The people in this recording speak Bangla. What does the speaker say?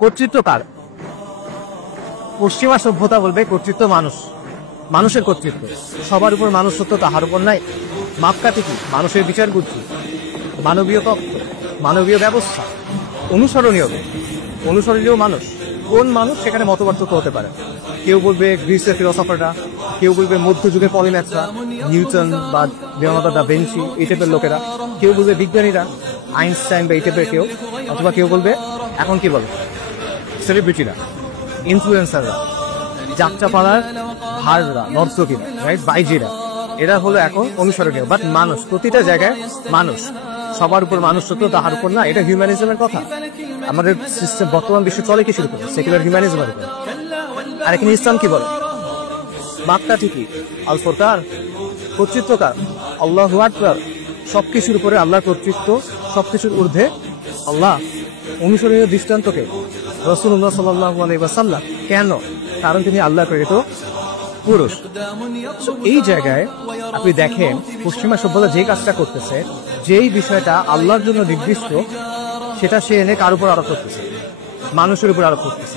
কর্তৃত্ব কার? পশ্চিমা সভ্যতা বলবে কর্তৃত্ব মানুষ, মানুষের কর্তৃত্ব, সবার উপর মানুষ সত্য, তাহার উপর নাই। মাপকাঠি কি? মানুষের বিচার বুদ্ধি, মানবীয় তত্ত্ব, মানবীয় ব্যবস্থা, অনুসরণীয় মানুষ। কোন মানুষ? সেখানে মতপার্থক্য হতে পারে। কেউ বলবে গ্রিসের ফিলোসফাররা, কেউ বলবে মধ্যযুগে পলিম্যাথরা, নিউটন বা লিওনার্দো দা ভিঞ্চি এই টাইপের লোকেরা, কেউ বলবে বিজ্ঞানীরা, আইনস্টাইন বা এই টাইপের কেউ, অথবা কেউ বলবে এখন কি বলে সেলিব্রিটিরা, ইনফ্লুয়েন্সাররা, যাত্রাপাড়ার ভাড়রা, নর্তকীরা, রাইট, বাইজিরা, এরা হলো এখন অনুসরণীয়। বাট মানুষ, প্রতিটা জায়গায় মানুষ, সবার উপর মানুষ সত্য, তাহার উপর না। এটা হিউম্যানিজমের কথা। আমাদের সিস্টেম বর্তমান বিশ্ব চলে কি শুরু করে সেকুলার হিউম্যানিজমের উপর। আর এখানে ইসলাম কি বলে? মাপকাঠি কি? আল ফুরকান। কর্তৃত্ব কার? আল্লাহু আকবার। সবকিছুর উপরে আল্লাহর কর্তৃত্ব, সবকিছুর ঊর্ধ্বে আল্লাহ। অনুসরণীয় দৃষ্টান্তকে রাসূলুল্লাহ সাল্লাল্লাহু আলাইহি ওয়াসাল্লাম। কেন? কারণ তিনি আল্লাহ প্রেরিত পুরুষ। এই জায়গায় আপনি দেখেন পশ্চিমা সভ্যতা যে কাজটা করতেছে, যেই বিষয়টা আল্লাহর জন্য নির্দিষ্ট, সেটা সে এনে কার উপর আরোপ করতেছে? মানুষের উপর আরোপ করতেছে।